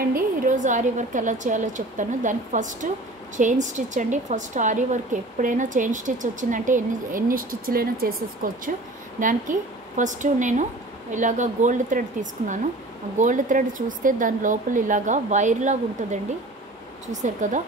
అండి ఈరోజు ఆరి వర్క్ ఎలా చేయాలో చెప్తాను. దానికి ఫస్ట్ చైన్ స్టిచ్ అండి. ఫస్ట్ ఆరి వర్క్ ఎప్పుడైనా చైన్ స్టిచ్ వచ్చిందంటే ఎన్ని స్టిచ్లైనా చేసేసుకోవచ్చు. దానికి ఫస్ట్ నేను ఇలాగా గోల్డ్ థ్రెడ్ తీసుకున్నాను. గోల్డ్ థ్రెడ్ చూస్తే దాని లోపల ఇలాగా వైర్ లాగా ఉంటుందండి. చూసారు కదా,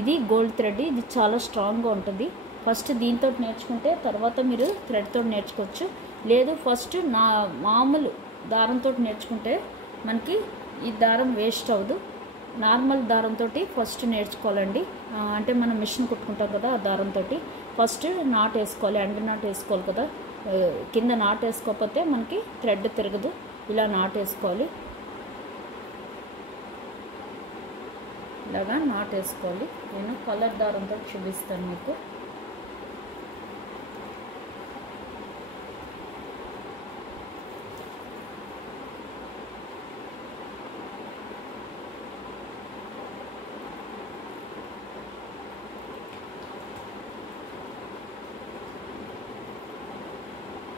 ఇది గోల్డ్ థ్రెడ్. ఇది చాలా స్ట్రాంగ్గా ఉంటుంది. ఫస్ట్ దీంతో నేర్చుకుంటే తర్వాత మీరు థ్రెడ్తో నేర్చుకోవచ్చు. లేదు ఫస్ట్ నా మామూలు దారంతో నేర్చుకుంటే మనకి ఈ దారం వేస్ట్ అవ్వదు. నార్మల్ దారంతో ఫస్ట్ నేర్చుకోవాలండి. అంటే మనం మిషన్ కుట్టుకుంటాం కదా, ఆ దారంతో ఫస్ట్ నాట్ వేసుకోవాలి. అండ్ నాట్ వేసుకోవాలి కదా, కింద నాట్ వేసుకోకపోతే మనకి థ్రెడ్ తిరగదు. ఇలా నాట్ వేసుకోవాలి. ఇలాగా నాట్ వేసుకోవాలి. నేను కలర్ దారంతో చూపిస్తాను మీకు.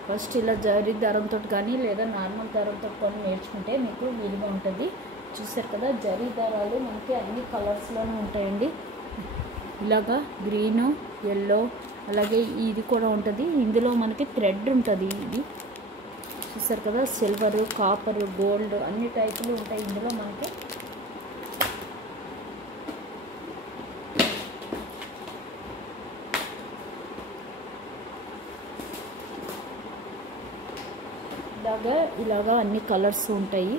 ఫస్ట్ ఇలా జరీ దారంతో కానీ లేదా నార్మల్ దారంతో కానీ నేర్చుకుంటే మీకు వీలుగా ఉంటుంది. చూసారు కదా, జరీ దారాలు మనకి అన్ని కలర్స్లోనే ఉంటాయండి. ఇలాగా గ్రీను, ఎల్లో, అలాగే ఇది కూడా ఉంటుంది. ఇందులో మనకి థ్రెడ్ ఉంటుంది. ఇది చూసారు కదా, సిల్వరు, కాపరు, గోల్డ్ అన్ని టైపులు ఉంటాయి ఇందులో మనకి. ఇలాగా అన్ని కలర్స్ ఉంటాయి.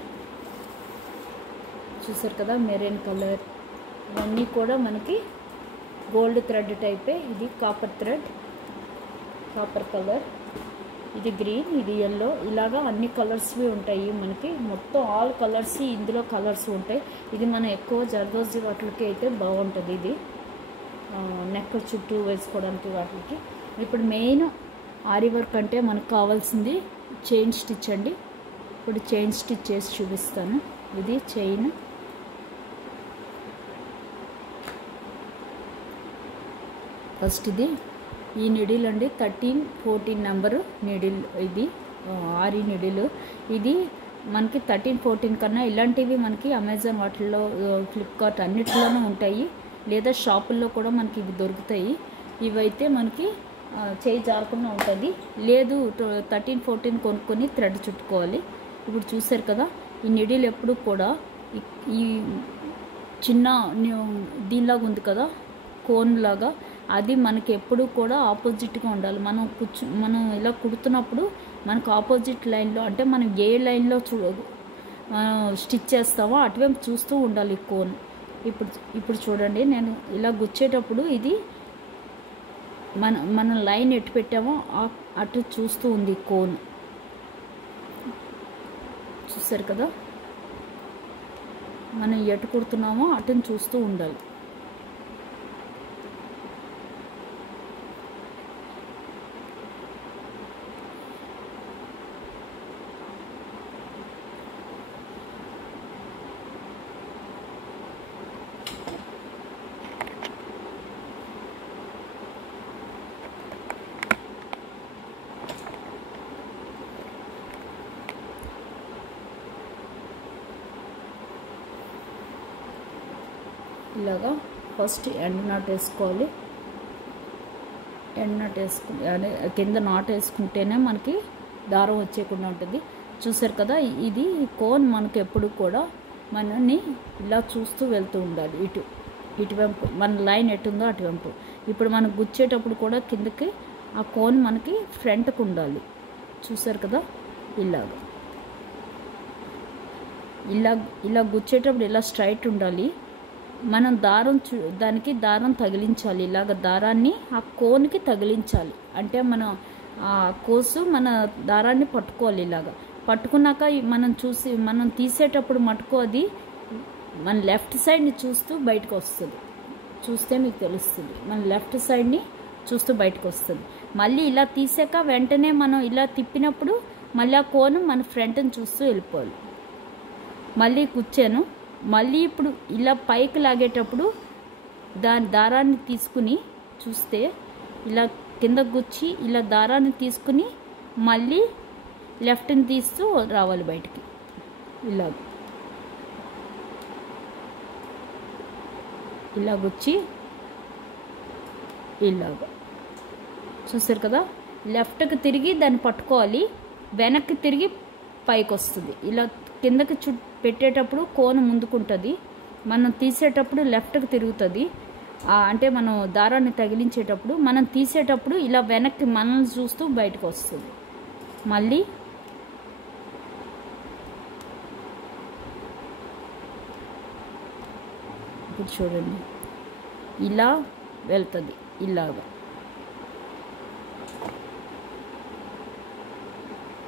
చూసారు కదా, మెరూన్ కలర్, ఇవన్నీ కూడా మనకి గోల్డ్ థ్రెడ్ టైపే. ఇది కాపర్ థ్రెడ్, కాపర్ కలర్, ఇది గ్రీన్, ఇది ఎల్లో, ఇలాగా అన్ని కలర్స్వి ఉంటాయి మనకి. మొత్తం ఆల్ కలర్స్ ఇందులో కలర్స్ ఉంటాయి. ఇది మనం ఎక్కువ జర్దోజీ వాటికి అయితే బాగుంటుంది. ఇది నెక్ చుట్టూ వేసుకోవడానికి వాటికి. ఇప్పుడు మెయిన్ ఆరి వర్క్ అంటే మనకు కావాల్సింది చైన్ స్టిచ్ అండి. ఇప్పుడు చైన్ స్టిచ్ చేసి చూపిస్తాను. ఇది చైన్. ఫస్ట్ ఇది ఈ నిడిల్ అండి, 13-14 నెంబరు నిడిల్. ఇది ఆరి నిడిల్. ఇది మనకి 13-14 కన్నా ఇలాంటివి మనకి అమెజాన్ వాటిల్లో, ఫ్లిప్కార్ట్ అన్నిటిలోనూ ఉంటాయి. లేదా షాపుల్లో కూడా మనకి ఇవి దొరుకుతాయి. ఇవైతే మనకి చేయి జారకుండా ఉంటుంది. లేదు 13-14 కొనుక్కొని థ్రెడ్ చుట్టుకోవాలి. ఇప్పుడు చూసారు కదా, ఈ నిడిల్ ఎప్పుడు కూడా ఈ చిన్న దీనిలాగా ఉంది కదా, కోన్ లాగా, అది మనకి ఎప్పుడు కూడా ఆపోజిట్గా ఉండాలి. మనం ఇలా కుడుతున్నప్పుడు మనకు ఆపోజిట్ లైన్లో, అంటే మనం ఏ లైన్లో స్టిచ్ చేస్తామో అటువైపు చూస్తూ ఉండాలి ఈ కోన్. ఇప్పుడు చూడండి, నేను ఇలా గుచ్చేటప్పుడు ఇది మన లైన్ ఎటు పెట్టామో అటు చూస్తూ ఉంది కోన్. చూసారు కదా, మనం ఎటు కుడుతున్నామో అటుని చూస్తూ ఉండాలి. ఇలాగా ఫస్ట్ ఎండ్ నాట్ వేసుకోవాలి. ఎండ్ నాట్ వేసుకుని కింద నాట్ వేసుకుంటేనే మనకి దారం వచ్చేయకుండా ఉంటుంది. చూసారు కదా, ఇది కోన్ మనకి ఎప్పుడు కూడా మనని ఇలా చూస్తూ వెళ్తూ ఉండాలి. ఇటువైపు మన లైన్ ఎటుందో అటువైపు. ఇప్పుడు మనం గుచ్చేటప్పుడు కూడా కిందకి ఆ కోన్ మనకి ఫ్రంట్కి ఉండాలి. చూసారు కదా, ఇలా గుచ్చేటప్పుడు ఇలా స్ట్రైట్ ఉండాలి. మనం దానికి దారం తగిలించాలి. ఇలాగ దారాన్ని ఆ కోన్కి తగిలించాలి. అంటే మనం ఆ కోసు మన దారాన్ని పట్టుకోవాలి. ఇలాగ పట్టుకున్నాక మనం తీసేటప్పుడు మటుకు అది మన లెఫ్ట్ సైడ్ని చూస్తూ బయటకు వస్తుంది. చూస్తే మీకు తెలుస్తుంది, మన లెఫ్ట్ సైడ్ని చూస్తూ బయటకు వస్తుంది. మళ్ళీ ఇలా తీసాక వెంటనే మనం ఇలా తిప్పినప్పుడు మళ్ళీ ఆ కోను మన ఫ్రంట్ని చూస్తూ వెళ్ళిపోవాలి. మళ్ళీ కూర్చాను. మళ్ళీ ఇప్పుడు ఇలా పైకి లాగేటప్పుడు దారాన్ని తీసుకుని చూస్తే ఇలా కింద గుచ్చి ఇలా దారాన్ని తీసుకుని మళ్ళీ లెఫ్ట్ని తీస్తూ రావాలి బయటికి. ఇలా ఇలా గుచ్చి ఇలాగ చూసారు కదా, లెఫ్ట్కి తిరిగి దాన్ని పట్టుకోవాలి, వెనక్కి తిరిగి పైకి వస్తుంది. ఇలా కిందకి పెట్టేటప్పుడు కోన్ ముందుకుంటుంది, మనం తీసేటప్పుడు లెఫ్ట్కి తిరుగుతుంది. అంటే మనం దారాన్ని తగిలించేటప్పుడు, మనం తీసేటప్పుడు ఇలా వెనక్కి మనల్ని చూస్తూ బయటకు వస్తుంది. మళ్ళీ ఇప్పుడు చూడండి ఇలా వెళ్తుంది.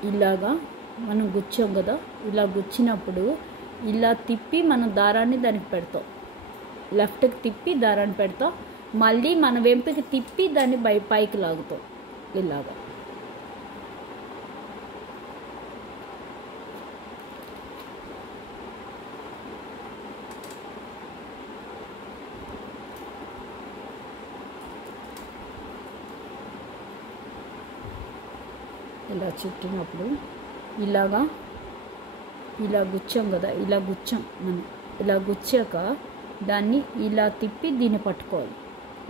ఇలాగా మనం గుచ్చాం కదా, ఇలా గుచ్చినప్పుడు ఇలా తిప్పి మనం దారాన్ని దానికి పెడతాం, లెఫ్ట్కి తిప్పి దారాన్ని పెడతాం, మళ్ళీ మన వెంపుకి తిప్పి దాన్ని పైకి లాగుతాం. ఇలాగా ఇలా చుట్టినప్పుడు ఇలా గుచ్చాం కదా, ఇలా గుచ్చాం మనం. ఇలా గుచ్చాక దాన్ని ఇలా తిప్పి దీన్ని పట్టుకోవాలి,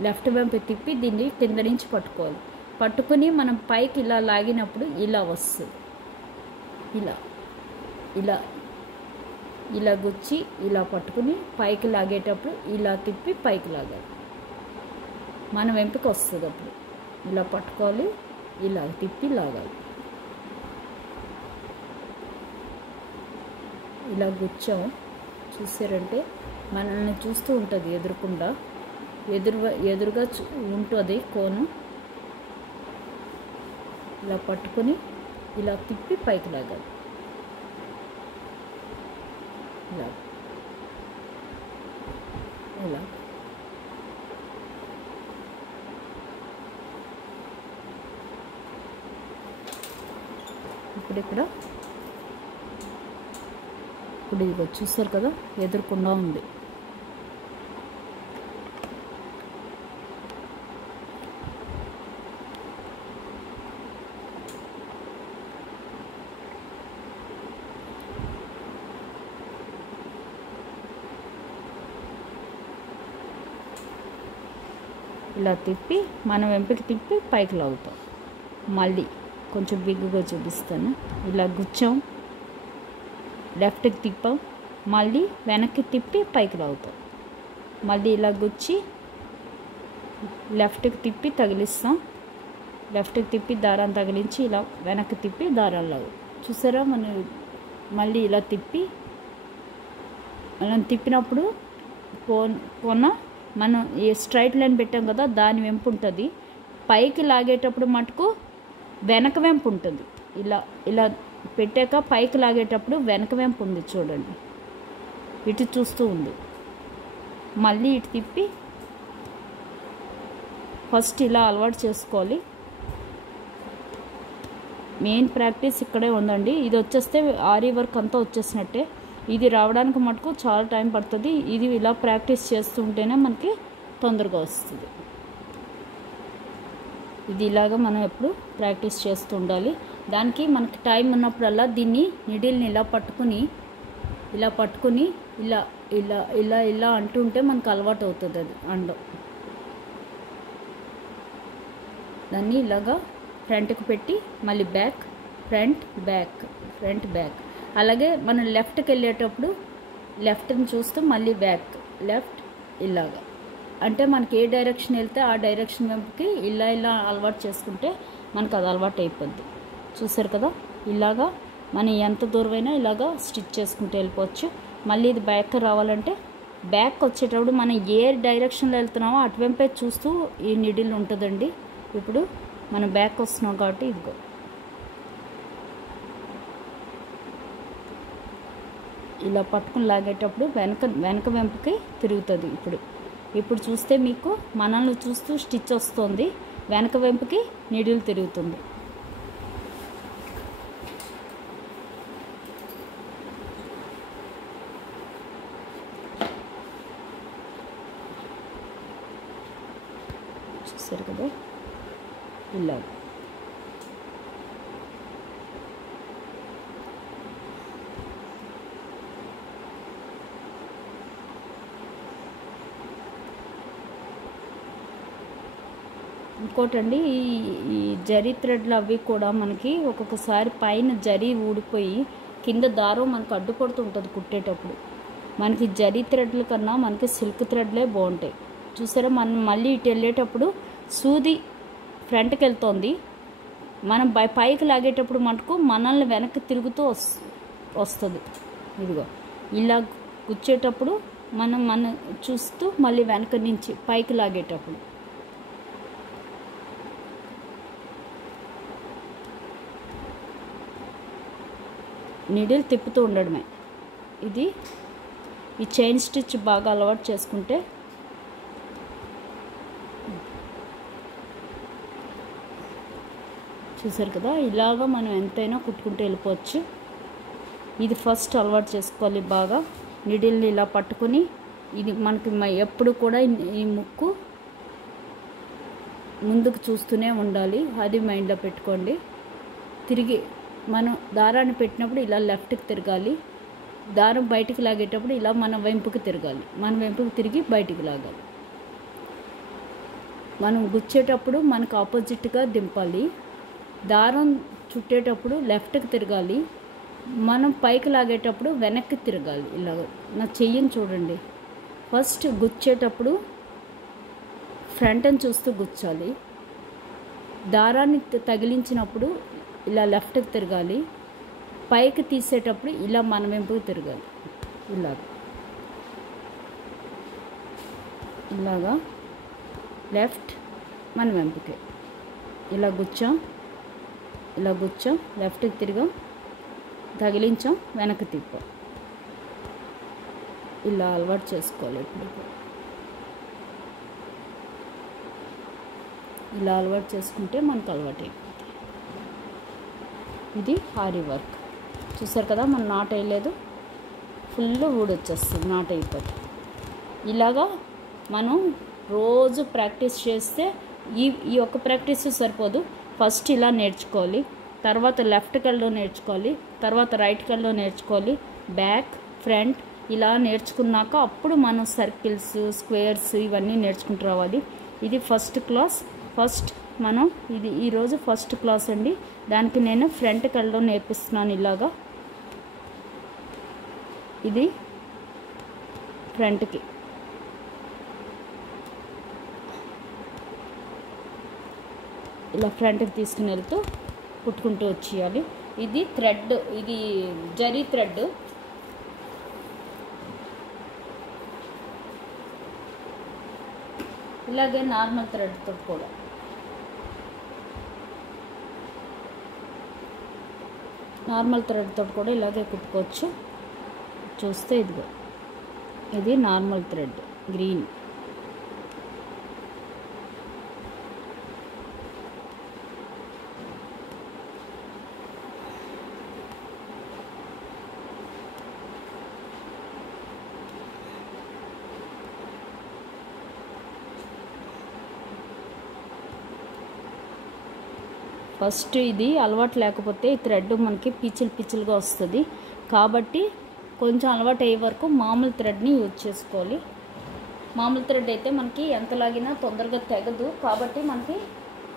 లెఫ్ట్ వైపు తిప్పి దీన్ని కింద నుంచి పట్టుకోవాలి. పట్టుకుని మనం పైకి ఇలా లాగినప్పుడు ఇలా వస్తుంది. ఇలా గుచ్చి ఇలా పట్టుకుని పైకి లాగేటప్పుడు ఇలా తిప్పి పైకి లాగాలి, మన వెంపుకి వస్తుంది. అప్పుడు ఇలా పట్టుకోవాలి, ఇలా తిప్పి లాగాలి. ఇలా గుచ్చాం చూసారంటే మనల్ని చూస్తూ ఉంటుంది, ఎదురుగా ఉంటుంది కోను. ఇలా పట్టుకొని ఇలా తిప్పి పైకి లాగాలి. ఇలా ఇప్పుడు ఇదిగో చూసారు కదా, ఎదురుకుండా ఉంది. ఇలా తిప్పి మనం వెంపకి తిప్పి పైకి లాగుతాం. మళ్ళీ కొంచెం బిగ్గుగా చూపిస్తాను. ఇలా గుచ్చాం, లెఫ్ట్కి తిప్పాం, మళ్ళీ వెనక్కి తిప్పి పైకి లాగుతాం. మళ్ళీ ఇలా గుచ్చి లెఫ్ట్కి తిప్పి తగిలిస్తాం, లెఫ్ట్కి తిప్పి దారాన్ని తగిలించి ఇలా వెనక్కి తిప్పి దారాలు లాగు. చూసారా, మళ్ళీ ఇలా మనం తిప్పినప్పుడు కొన మనం ఏ స్ట్రైట్ లైన్ పెట్టాం కదా, దాని వెంపు ఉంటుంది. పైకి లాగేటప్పుడు మటుకు వెనక వెంపు ఉంటుంది. ఇలా పెట్టాక పైకి లాగేటప్పుడు వెనక వెంపు ఉంది చూడండి, ఇటు చూస్తూ ఉంది. మళ్ళీ ఇటు తిప్పి ఫస్ట్ ఇలా అలవాటు చేసుకోవాలి. మెయిన్ ప్రాక్టీస్ ఇక్కడే ఉందండి. ఇది వచ్చేస్తే ఆరీ వర్క్ అంతా వచ్చేసినట్టే. ఇది రావడానికి మటుకు చాలా టైం పడుతుంది. ఇది ఇలా ప్రాక్టీస్ చేస్తుంటేనే మనకి తొందరగా వస్తుంది. ఇది ఇలాగా మనం ఎప్పుడు ప్రాక్టీస్ చేస్తూ ఉండాలి. దానికి మనకి టైం ఉన్నప్పుడల్లా దీన్ని నిడిల్ని ఇలా పట్టుకుని ఇలా ఇలా ఇలా ఇలా అంటుంటే మనకు అలవాటు అవుతుంది. అది అండం దాన్ని ఇలాగా ఫ్రంట్కి పెట్టి మళ్ళీ back, front, back, front, back. అలాగే మనం లెఫ్ట్కి వెళ్ళేటప్పుడు లెఫ్ట్ని చూస్తూ మళ్ళీ బ్యాక్, లెఫ్ట్, ఇలాగా. అంటే మనకి ఏ డైరెక్షన్ వెళ్తే ఆ డైరెక్షన్ వైపుకి ఇలా అలవాటు చేసుకుంటే మనకు అది అలవాటు అయిపోద్ది. చూసారు కదా, ఇలాగా మనం ఎంత దూరమైనా ఇలాగా స్టిచ్ చేసుకుంటూ వెళ్ళిపోవచ్చు. మళ్ళీ ఇది బ్యాక్ రావాలంటే బ్యాక్ వచ్చేటప్పుడు మనం ఏ డైరెక్షన్లో వెళ్తున్నామో అటువైపే చూస్తూ ఈ నిడిల్ ఉంటుందండి. ఇప్పుడు మనం బ్యాక్ వస్తున్నాం కాబట్టి ఇదిగో ఇలా పట్టుకుని లాగేటప్పుడు వెనక వెంపుకి తిరుగుతుంది. ఇప్పుడు చూస్తే మీకు మనల్ని చూస్తూ స్టిచ్ వస్తుంది, వెనక వెంపుకి నీడిల్ తిరుగుతుంది. చూసారు కదా, ఇలా ఇంకోటండి, ఈ జరీ థ్రెడ్లు అవి కూడా మనకి ఒక్కొక్కసారి పైన జరీ ఊడిపోయి కింద దారం మనకు అడ్డుపడుతూ ఉంటుంది కుట్టేటప్పుడు. మనకి జరీ థ్రెడ్ల కన్నా మనకి సిల్క్ థ్రెడ్లే బాగుంటాయి. చూసారా, మనం మళ్ళీ ఇటు వెళ్ళేటప్పుడు సూది ఫ్రంట్కి వెళ్తుంది, మనం పైకి లాగేటప్పుడు మటుకు మనల్ని వెనక్కి తిరుగుతూ వస్తుంది. ఇదిగో ఇలా గుచ్చేటప్పుడు మనం చూస్తూ మళ్ళీ వెనక నుంచి పైకి లాగేటప్పుడు నీడిల్ తిప్పుతూ ఉండడమే. ఇది ఈ చైన్ స్టిచ్ బాగా అలవాటు చేసుకుంటే చూసారు కదా, ఇలాగా మనం ఎంతైనా కుట్టుకుంటూ వెళ్ళిపోవచ్చు. ఇది ఫస్ట్ అలవాటు చేసుకోవాలి బాగా. నీడిల్ని ఇలా పట్టుకొని, ఇది మనకి ఎప్పుడు కూడా ఈ ముక్కు ముందుకు చూస్తూనే ఉండాలి, అది మైండ్లో పెట్టుకోండి. తిరిగి మనం దారాన్ని పెట్టినప్పుడు ఇలా లెఫ్ట్కి తిరగాలి, దారం బయటికి లాగేటప్పుడు ఇలా మన వెంపుకి తిరగాలి, మన వెంపుకి తిరిగి బయటికి లాగాలి. మనం గుచ్చేటప్పుడు మనకు ఆపోజిట్గా దింపాలి, దారం చుట్టేటప్పుడు లెఫ్ట్కి తిరగాలి, మనం పైకి లాగేటప్పుడు వెనక్కి తిరగాలి. ఇలా నా చెయ్యిని చూడండి, ఫస్ట్ గుచ్చేటప్పుడు ఫ్రంట్ని చూస్తూ గుచ్చాలి, దారాన్ని తగిలించినప్పుడు ఇలా లెఫ్ట్కి తిరగాలి, పైకి తీసేటప్పుడు ఇలా మన వెంపుకి తిరగాలి. ఇలాగా లెఫ్ట్ మన వెంపుకి ఇలా గుచ్చాం, లెఫ్ట్కి తిరిగాం, తగిలించాం, వెనక్కి తిప్పాం. ఇలా అలవాటు చేసుకోవాలి. ఇప్పుడు ఇలా అలవాటు చేసుకుంటే మనకు అలవాటు అయిపోతుంది. ఇది ఆరి వర్క్. చూసారు కదా, మనం నాట్ వేయలేదు, ఫుల్ ఊడొచ్చేస్తుంది నాట్ అయిపోతుంది. ఇలాగా మనం రోజు ప్రాక్టీస్ చేస్తే ఈ ఒక్క ప్రాక్టీస్ సరిపోదు. ఫస్ట్ ఇలా నేర్చుకోవాలి, తర్వాత లెఫ్ట్ కల్లో నేర్చుకోవాలి, తర్వాత రైట్ కల్లో నేర్చుకోవాలి, బ్యాక్ ఫ్రంట్ ఇలా నేర్చుకున్నాక అప్పుడు మనం సర్కిల్స్ స్క్వేర్స్ ఇవన్నీ నేర్చుకుంటూ రావాలి. ఇది ఫస్ట్ క్లాస్. ఫస్ట్ మనం ఇది ఈరోజు ఫస్ట్ క్లాస్ అండి. దానికి నేను ఫ్రంట్ కల్లో నేర్పిస్తున్నాను. ఇలాగా ఇది ఫ్రంట్కి ఇలా ఫ్రంట్కి తీసుకుని వెళ్తూ కుట్టుకుంటూ వచ్చేయాలి. ఇది థ్రెడ్, ఇది జరీ థ్రెడ్. ఇలాగే నార్మల్ థ్రెడ్తో కూడా ఇలాగే కుట్టుకోవచ్చు. చూస్తే ఇదిగో ఇది నార్మల్ థ్రెడ్ గ్రీన్. ఫస్ట్ ఇది అలవాటు లేకపోతే ఈ థ్రెడ్ మనకి పిచ్చిలుగా వస్తుంది. కాబట్టి కొంచెం అలవాటు అయ్యే వరకు మామూలు థ్రెడ్ని యూజ్ చేసుకోవాలి. మామూలు థ్రెడ్ అయితే మనకి ఎంత లాగినా తొందరగా తెగదు, కాబట్టి మనకి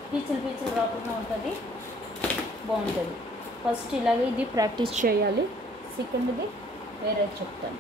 పీచులు రాకుండా ఉంటుంది, బాగుంటుంది. ఫస్ట్ ఇలాగే ఇది ప్రాక్టీస్ చేయాలి. సెకండ్ది వేరే చెప్తాను.